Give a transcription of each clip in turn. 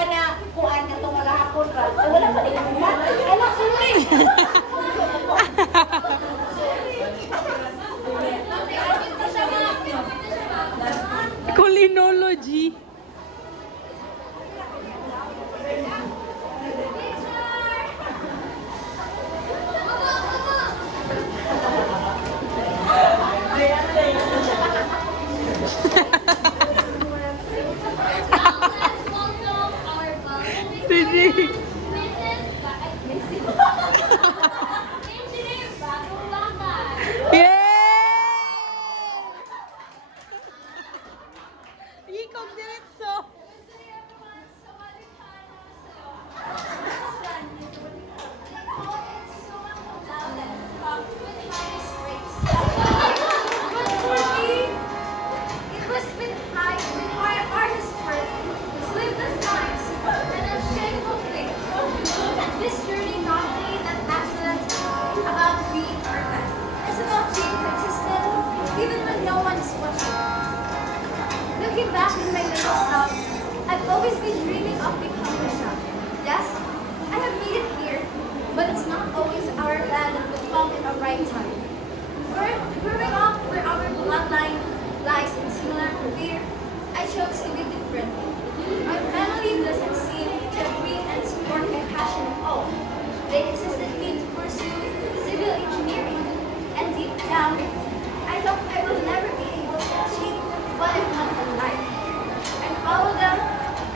ka na kuan ka itong magahapon ka. Ay, wala pa din ang mga. Ay, sorry. Culinology. Hindi. Ikog diretso. This journey taught me that excellence is about being perfect. It's about being consistent, even when no one is watching. Looking back in my little self, I've always been dreaming of becoming a chef. Yes, I have made it here, but it's not always our plan that will come in the right time. Growing up where our bloodline lies in similar career, I chose to be different. My family doesn't seem to agree and support my passion at all. They insisted me to pursue civil engineering, and deep down, I thought I will never be able to achieve what I want in life. I followed them,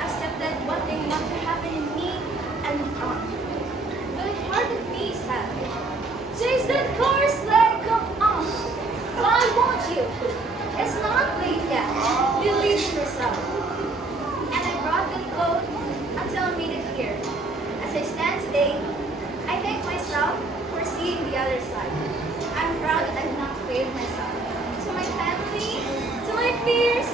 accepted what they want to happen in me, and moved on. But a part of me said, chase that course, like, come on. Why won't you? It's not late yet. Believe in yourself. And I brought that code until I made it here. As I stand today, I thank myself for seeing the other side. I'm proud that I've not failed myself. To my family, to my peers,